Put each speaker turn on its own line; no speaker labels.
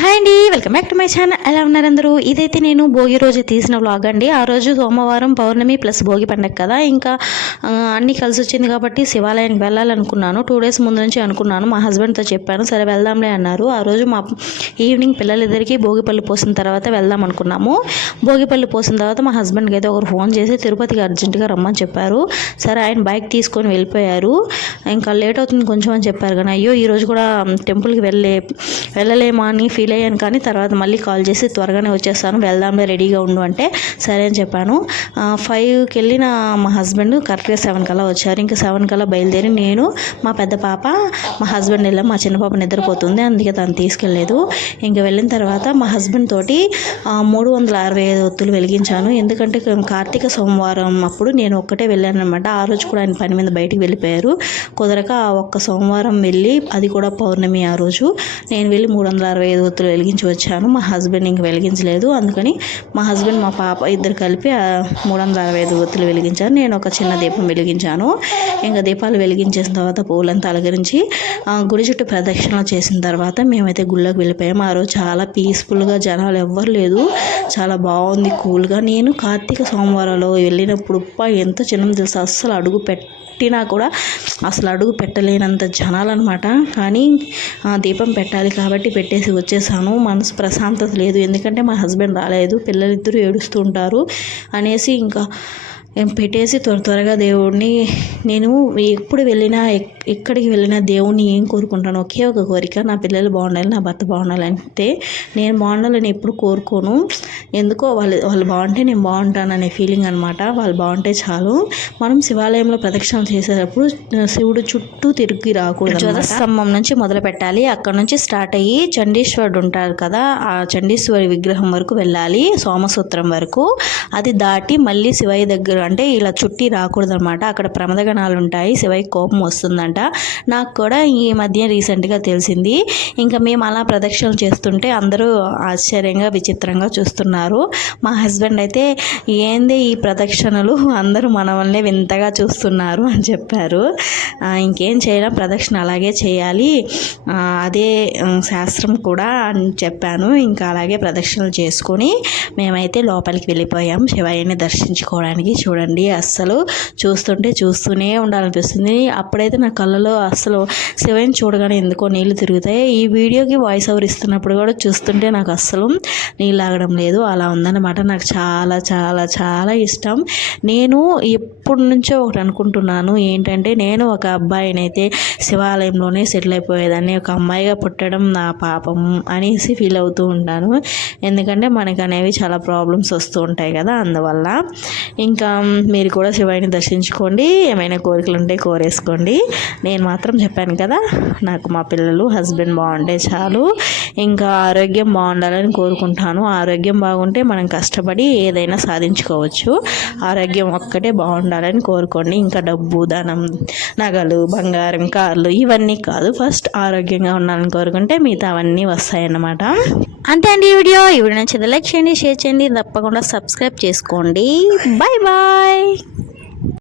Hi అండి welcome back to my channel ఎలా ఉన్నారు అందరూ? ఇదైతే నేను భోగి రోజు తీసిన వ్లాగ్ అండి. ఆ రోజు సోమవారం పౌర్ణమి ప్లస్ భోగి పండగ కదా. ఇంకా అన్నీ కలిసి వచ్చింది కాబట్టి శివాలయానికి వెళ్ళాలనుకున్నాను. టూ డేస్ ముందు నుంచి అనుకున్నాను. మా హస్బెండ్తో చెప్పాను సరే వెళ్దాంలే అన్నారు. ఆ రోజు మా ఈవినింగ్ పిల్లలిద్దరికీ భోగిపల్లి పోసిన తర్వాత వెళ్దాం అనుకున్నాము. భోగిపల్లి పోసిన తర్వాత మా హస్బెండ్కి అయితే ఒకరు ఫోన్ చేసి తిరుపతికి అర్జెంటుగా రమ్మని చెప్పారు. సరే ఆయన బైక్ తీసుకొని వెళ్ళిపోయారు. ఇంకా లేట్ అవుతుంది కొంచెం అని చెప్పారు. కానీ అయ్యో ఈ రోజు కూడా టెంపుల్కి వెళ్ళే వెళ్ళలేము అని ఫీల్ అయ్యాను కానీ తర్వాత మళ్ళీ కాల్ చేసి త్వరగానే వచ్చేస్తాను వెళ్దాంలే రెడీగా ఉండు అంటే సరే అని చెప్పాను. ఫైవ్కి వెళ్ళిన మా హస్బెండ్ కరెక్ట్గా సెవెన్ కల్లా వచ్చారు. ఇంకా సెవెన్ కల్లా బయలుదేరి నేను మా పెద్ద పాప మా హస్బెండ్ వెళ్ళాం. మా చిన్న పాప నిద్రపోతుంది అందుకే తను తీసుకెళ్ళలేదు. ఇంకా వెళ్ళిన తర్వాత మా హస్బెండ్ తోటి మూడు వందల అరవై ఐదు ఒత్తులు వెలిగించాను. ఎందుకంటే కార్తీక సోమవారం అప్పుడు నేను ఒక్కటే వెళ్ళాను అనమాట ఆ రోజు కూడా ఆయన పని మీద బయటికి వెళ్ళిపోయారు. కుదరక ఒక్క సోమవారం వెళ్ళి అది కూడా పౌర్ణమి ఆ రోజు. నేను వెళ్ళి మూడు వందల అరవై ఐదు ఒత్తులు వెలిగించి వచ్చాను. మా హస్బెండ్ ఇంక వెలిగించలేదు. అందుకని మా హస్బెండ్ మా పాప ఇద్దరు కలిపి మూడు వందల అరవై ఐదు ఒత్తులు వెలిగించారు. నేను ఒక చిన్న దీపం వెలిగించాను. ఇంకా దీపాలు వెలిగించేసిన తర్వాత పూలంతా అలగరించి ఆ, గుడి చుట్టూ ప్రదక్షిణలు చేసిన తర్వాత మేమైతే గుళ్ళకు వెళ్ళిపోయాము. ఆ రోజు చాలా పీస్ఫుల్గా జనాలు ఎవ్వరు లేదు చాలా బాగుంది కూల్గా నేను కార్తీక సోమవారంలో వెళ్ళినప్పుడు ఎంత చిన్న తెలుసు? అస్సలు అడుగు పెట్టినా కూడా అసలు అడుగు పెట్టలేనంత జనాలు అనమాట కానీ ఆ, దీపం పెట్టాలి కాబట్టి పెట్టేసి వచ్చేసాను. మనసు ప్రశాంతత లేదు. ఎందుకంటే మా హస్బెండ్ రాలేదు. పిల్లలిద్దరూ ఏడుస్తుంటారు అనేసి ఇంకా పెట్టేసి త్వర త్వరగా దేవుడిని నేను ఎప్పుడు వెళ్ళినా ఎక్- ఎక్కడికి వెళ్ళినా దేవుణ్ణి ఏం కోరుకుంటాను? ఒకే ఒక కోరిక. నా పిల్లలు బాగుండాలి నా భర్త బాగుండాలి అంటే నేను బాగుండాలని ఎప్పుడు కోరుకోను. ఎందుకో వాళ్ళు వాళ్ళు బాగుంటే నేను బాగుంటాను అనే ఫీలింగ్ అనమాట వాళ్ళు బాగుంటే చాలు. మనం శివాలయంలో ప్రదక్షిణలు చేసేటప్పుడు శివుడు చుట్టూ తిరిగి రాకూడదు స్తంభం నుంచి మొదలు పెట్టాలి. అక్కడ నుంచి స్టార్ట్ అయ్యి చండీశ్వరుడు ఉంటారు కదా ఆ చండీశ్వరి విగ్రహం వరకు వెళ్ళాలి సోమసూత్రం వరకు. అది దాటి మళ్ళీ శివయ్య దగ్గర అంటే ఇలా చుట్టి రాకూడదు అనమాట అక్కడ ప్రమదగణాలు ఉంటాయి శివయ్య కోపం వస్తుందంట. నాకు కూడా ఈ మధ్య రీసెంట్గా తెలిసింది. ఇంకా మేము అలా ప్రదక్షిణలు చేస్తుంటే అందరూ ఆశ్చర్యంగా విచిత్రంగా చూస్తున్నారు. మా హస్బెండ్ అయితే ఏంది ఈ ప్రదక్షిణలు? అందరూ మన వింతగా చూస్తున్నారు అని చెప్పారు. ఇంకేం చేయడం ప్రదక్షిణ అలాగే చేయాలి. అదే శాస్త్రం కూడా అని చెప్పాను. ఇంకా అలాగే ప్రదక్షిణలు చేసుకొని మేమైతే లోపలికి వెళ్ళిపోయాం. శివయ్యని దర్శించుకోవడానికి చూడండి అస్సలు చూస్తుంటే చూస్తూనే ఉండాలనిపిస్తుంది. అప్పుడైతే నా కళ్ళలో అస్సలు శివయ్యని చూడగానే ఎందుకో నీళ్ళు తిరుగుతాయి. ఈ వీడియోకి వాయిస్ ఓవర్ ఇస్తున్నప్పుడు కూడా చూస్తుంటే నాకు అస్సలు నీళ్ళు ఆగడం లేదు. అలా ఉందన్నమాట. నాకు చాలా చాలా చాలా ఇష్టం. నేను ఎప్పటి నుంచో ఒకటి అనుకుంటున్నాను. ఏంటంటే నేను ఒక అబ్బాయిని అయితే శివాలయంలోనే సెటిల్ అయిపోయేదాన్ని. ఒక అమ్మాయిగా పుట్టడం నా పాపం అనేసి ఫీల్ అవుతూ ఉంటాను. ఎందుకంటే మనకు అనేవి చాలా ప్రాబ్లమ్స్ వస్తూ ఉంటాయి కదా అందువల్ల. ఇంకా మీరు కూడా శివాయిని దర్శించుకోండి. ఏమైనా కోరికలు ఉంటే కోరేసుకోండి. నేను మాత్రం చెప్పాను కదా నాకు మా పిల్లలు హస్బెండ్ బాగుంటే చాలు. ఇంకా ఆరోగ్యం బాగుండాలని కోరుకుంటాను. ఆరోగ్యం బాగుంటే మనం కష్టపడి ఏదైనా సాధించుకోవచ్చు. ఆరోగ్యం ఒక్కటే బాగుండాలని కోరుకోండి. ఇంకా డబ్బు ధనం నగలు బంగారం కార్లు ఇవన్నీ కాదు. ఫస్ట్ ఆరోగ్యంగా ఉండాలని కోరుకుంటే మిగతా అవన్నీ వస్తాయన్నమాట. అంతే అండి ఈ వీడియో. ఈ వీడియో నచ్చితే లైక్ చేయండి షేర్ చేయండి. తప్పకుండా సబ్స్క్రైబ్ చేసుకోండి. Bye bye. Bye!